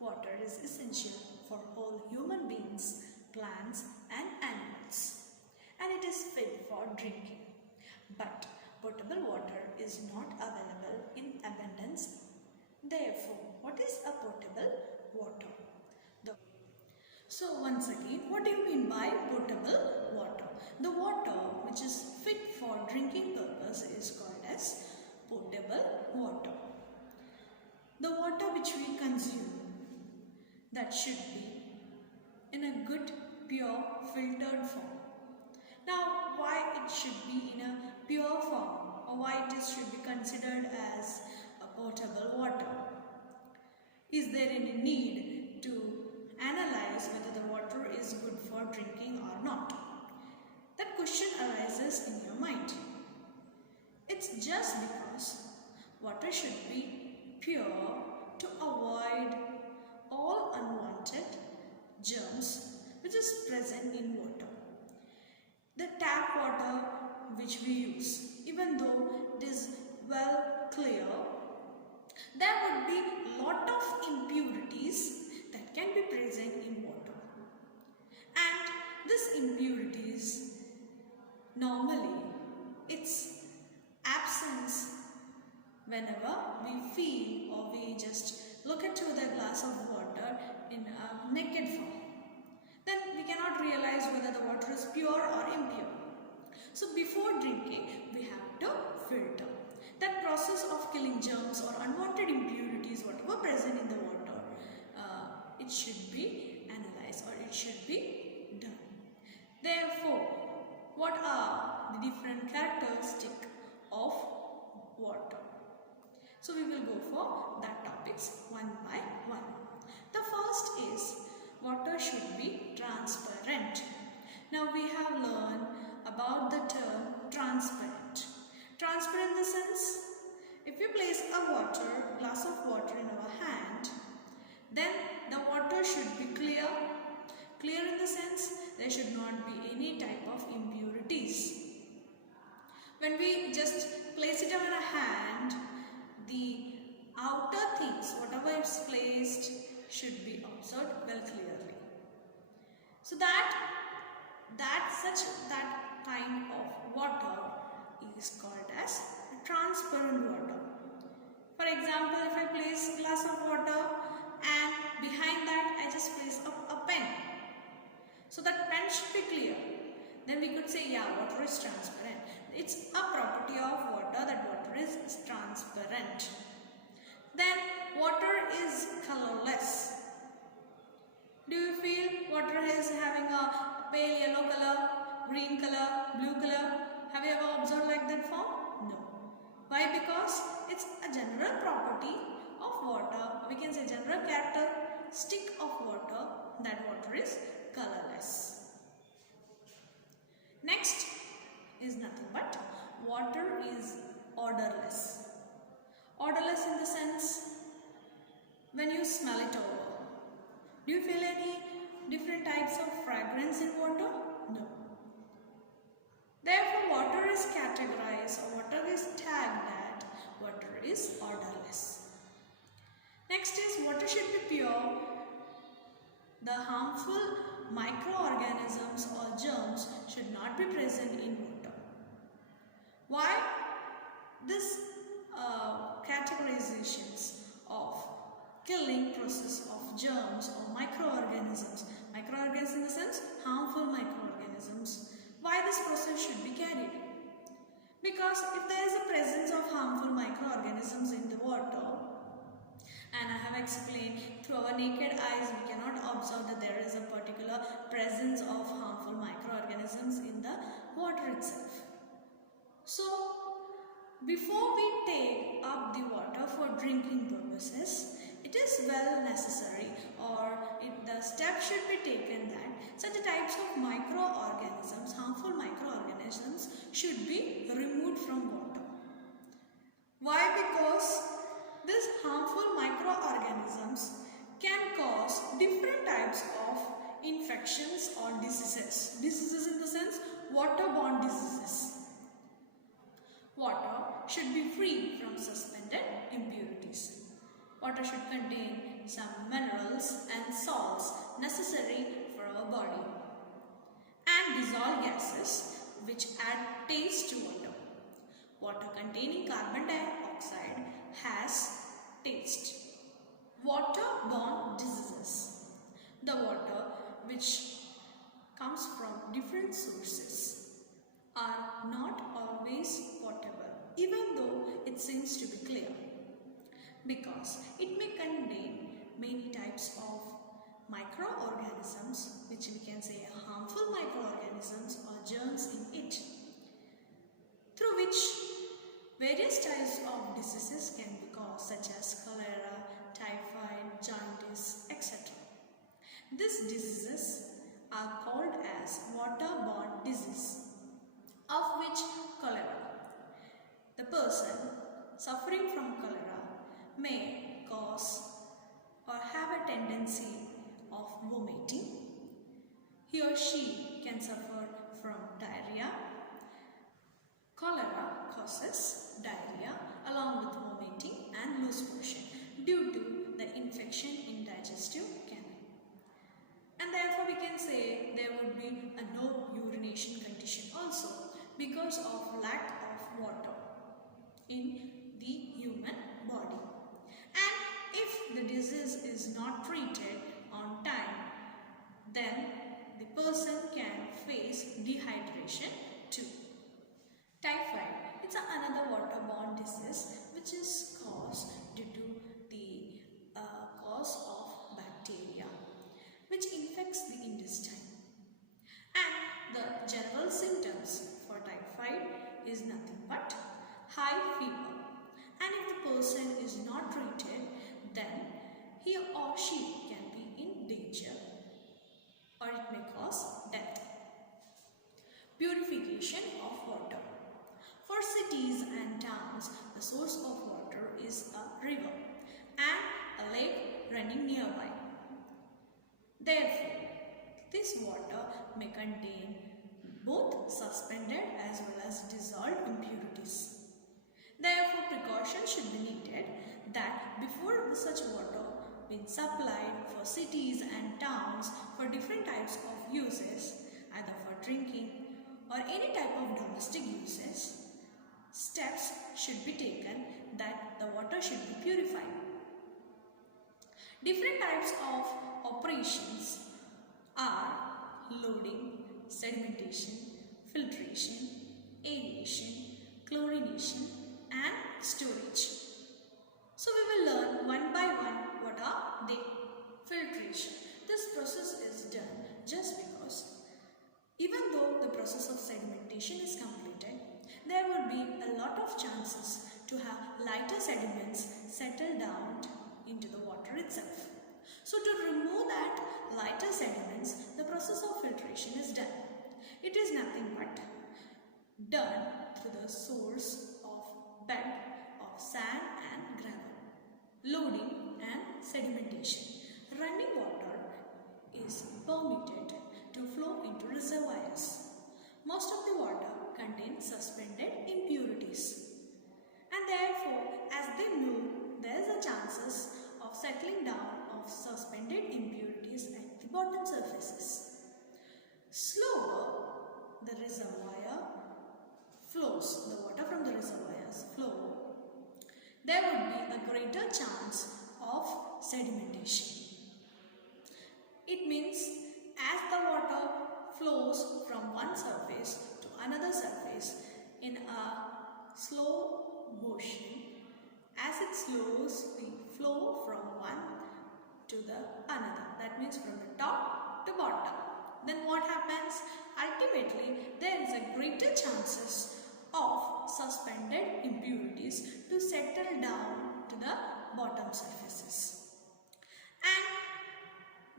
Water is essential for all human beings, plants and animals, and it is fit for drinking. But potable water is not available in abundance. Therefore, what is a potable water? So once again, what do you mean by potable water? The water which is fit for drinking purpose is called as potable water. The water which we consume, that should be in a good, pure, filtered form. Now, why it should be in a pure form, or why it should be considered as a potable water? Is there any need to analyze whether the water is good for drinking or not? That question arises in your mind. It's just because water should be pure to avoid all unwanted germs which is present in water. The tap water which we use, even though it is well clear, there would be lot of impurities that can be present in water, and these impurities normally its absence whenever we feel or we just look into the glass of water in a naked form, then we cannot realize whether the water is pure or impure. So before drinking, we have to filter. That process of killing germs or unwanted impurities, whatever present in the water, it should be analyzed or it should be done. Therefore, what are the different characteristics of water? So we will go for that topics one by one. The first is water should be transparent. Now we have learned about the term transparent. Transparent in the sense, if we place a glass of water in our hand, then the water should be clear. Clear in the sense, there should not be any type of impurities. When we just place it in our hand, the outer things, whatever is placed, should be observed well clearly. So that kind of water is called as transparent water. For example, if I place a glass of water and behind that I just place a pen, so that pen should be clear, then we could say, yeah, water is transparent. It's a property of water that water is transparent. Then water is colorless. Do you feel water is having a pale yellow color, green color, blue color? Have you ever observed like that form? No. Why? Because it's a general property of water. We can say general characteristic of water, that water is colorless. Next is nothing but water is odorless. Odorless in the sense, when you smell it over, do you feel any different types of fragrance in water? No. Therefore, water is categorized or water is tagged that water is odorless. Next is water should be pure. The harmful microorganisms or germs should not be present in water. Why? This categorizations of killing process of germs or microorganisms in the sense harmful microorganisms. Why this process should be carried? Because if there is a presence of harmful microorganisms in the water, and I have explained, through our naked eyes we cannot observe that there is a particular presence of harmful microorganisms in the water itself. So before we take up the water for drinking purposes, it is well necessary, or the step should be taken that such types of microorganisms, harmful microorganisms, should be removed from water. Why? Because these harmful microorganisms can cause different types of infections or diseases. Diseases in the sense water-borne diseases. Water should be free from suspended impurities. Water should contain some minerals and salts necessary for our body, and dissolved gases which add taste to water. Water containing carbon dioxide has taste. Water-borne diseases. The water which comes from different sources are not always potable, even though it seems to be clear, because it may contain many types of microorganisms, which we can say harmful microorganisms or germs in it, through which various types of diseases can be caused, such as cholera, typhoid, jaundice, etc. These diseases are called as water-borne disease, of which cholera. The person suffering from cholera may cause or have a tendency of vomiting. He or she can suffer from diarrhea. Cholera causes diarrhea along with vomiting and loose motion due to the infection in digestive canal. And therefore we can say there would be a no urination condition also because of lack of water in the human body. And if the disease is not treated on time, then the person can face dehydration too. Typhoid, it's another waterborne disease which is caused due to the cause of bacteria which infects the intestine. And the general symptoms for typhoid is nothing but high fever. And if the person is not treated, then he or she can be in danger or it may cause death. Purification of water. For cities and towns, the source of water is a river and a lake running nearby. Therefore, this water may contain both suspended as well as dissolved impurities. Therefore, precaution should be needed that before such water being supplied for cities and towns for different types of uses, either for drinking or any type of domestic uses, steps should be taken that the water should be purified. Different types of operations are loading, sedimentation, filtration, aeration, chlorination and storage. So we will learn one by one what are they. Filtration. This process is done just because even though the process of sedimentation is completed, there would be a lot of chances to have lighter sediments settle down into the water itself. So to remove that lighter sediments, the process of filtration is done. It is nothing but done through the source of bed of sand and gravel. Loading and sedimentation. Running water is permitted to flow into reservoirs. Most of the water contains suspended impurities, and therefore as they move, there is a chances of settling down of suspended impurities at the bottom surfaces. Slower the reservoir flows, the water from the reservoirs flow, there would be a greater chance of sedimentation. It means as the water flows from one surface to another surface in a slow motion, as it slows the flow from one to the another, that means from the top to bottom, then what happens? Ultimately, there is a greater chances of suspended impurities to settle down to the bottom surfaces. And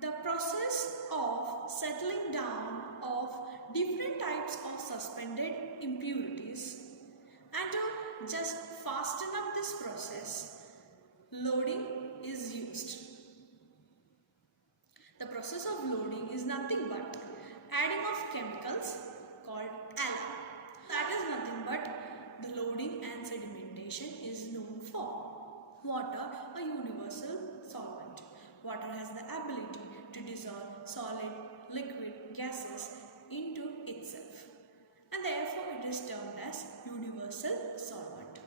the process of settling down of different types of suspended impurities, and to just fasten up this process, loading is used. The process of loading is nothing but adding of chemicals called alum. That is nothing but the loading and sedimentation is known for. Water, a universal solvent. Water has the ability to dissolve solid, liquid, gases into itself, and therefore it is termed as universal solvent.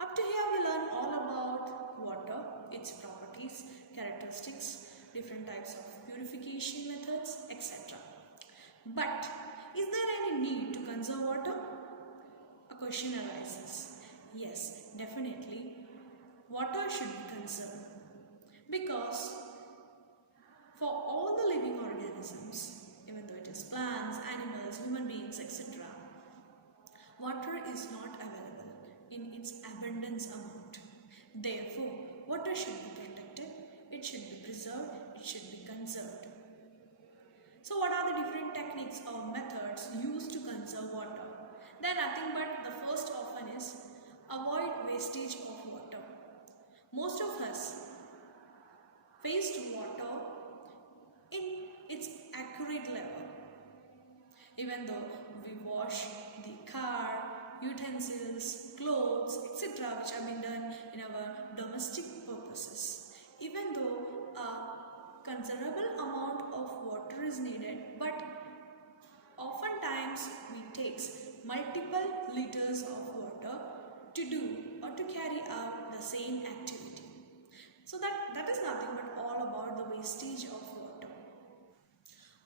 Up to here we learn all about water, its properties, characteristics, different types of purification methods, etc. But is there any need to conserve water? A question arises. Yes, definitely. Water should be conserved because for all the living organisms, even though it is plants, animals, human beings, etc., water is not available in its abundance amount. Therefore, water should be protected, it should be preserved, it should be conserved. So what are the different techniques or methods used to conserve water? They are nothing but the first of one is avoid wastage of water. Most of us waste water in its accurate level. Even though we wash the car, utensils, clothes, etc., which have been done in our domestic purposes, even though a considerable amount of water is needed, but oftentimes we take multiple liters of water to do or to carry out the same activity. So that is nothing but all about the wastage of water.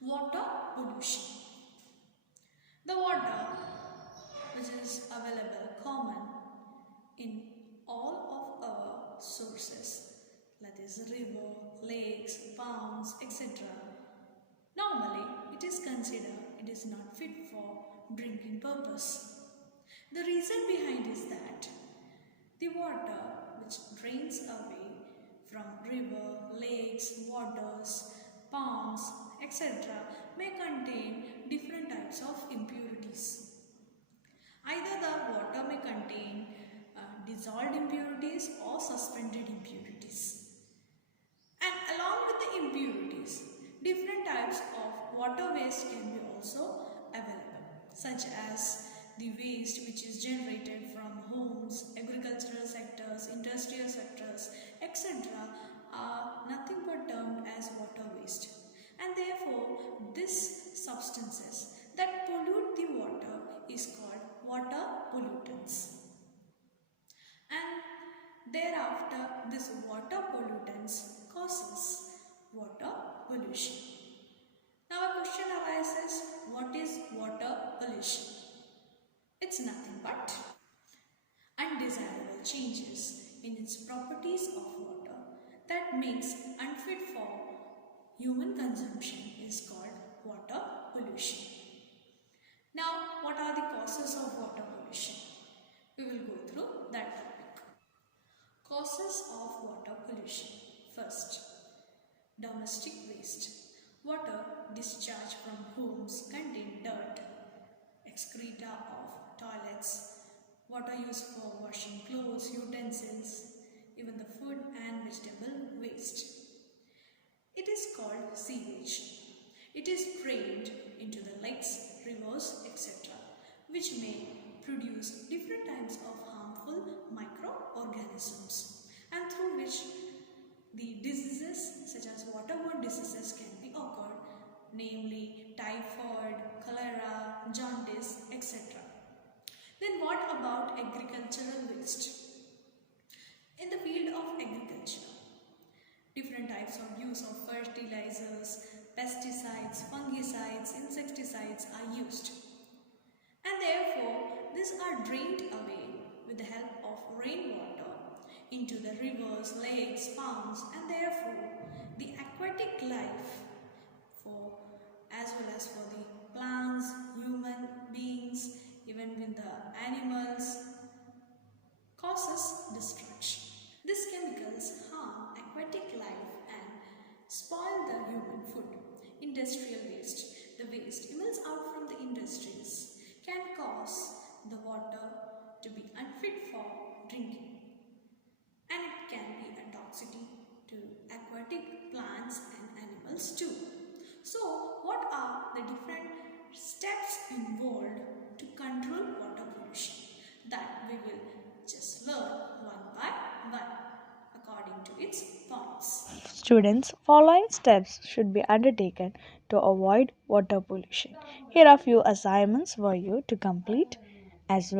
Water pollution. The water which is available common in all of our sources, that is river, lakes, ponds, etc. Normally it is considered it is not fit for drinking purpose. The reason behind is that the water which drains away from river, lakes, waters, ponds, etc. may contain different types of impurities. Either the water may contain dissolved impurities or suspended impurities. And along with the impurities, different types of water waste can be also available, such as the waste which is generated from homes, agricultural sectors, industrial sectors, etc. are nothing but termed as water waste. And therefore, these substances that pollute the water is called water pollutants. And thereafter, this water pollutants causes water pollution. Now a question arises, what is water pollution? It's nothing but undesirable changes in its properties of water that makes unfit for human consumption is called water pollution. Now, what are the causes of water pollution? We will go through that topic. Causes of water pollution. First, domestic waste. Water discharged from homes contain dirt, excreta of toilets, water used for washing clothes, utensils, even the food and vegetable waste. It is called sewage. It is drained into the lakes, rivers, etc., which may produce different types of harmful microorganisms, and through which the diseases such as waterborne diseases can be occurred, namely typhoid, cholera, jaundice, etc. Then what about agricultural waste? In the field of agriculture, different types of use of fertilizers, pesticides, fungicides, insecticides are used. And therefore, these are drained away with the help of rainwater into the rivers, lakes, ponds, and therefore the aquatic life as well as for the plants, human beings, even with the animals, causes destruction. These chemicals harm aquatic life and spoil the human food. Industrial waste. The waste emits out from the industries can cause the water to be unfit for drinking, and it can be a toxicity to aquatic plants and animals too. So, what are the different steps involved to control water pollution? That we will just learn one by one according to its points. Students, following steps should be undertaken to avoid water pollution. Here are few assignments for you to complete as well.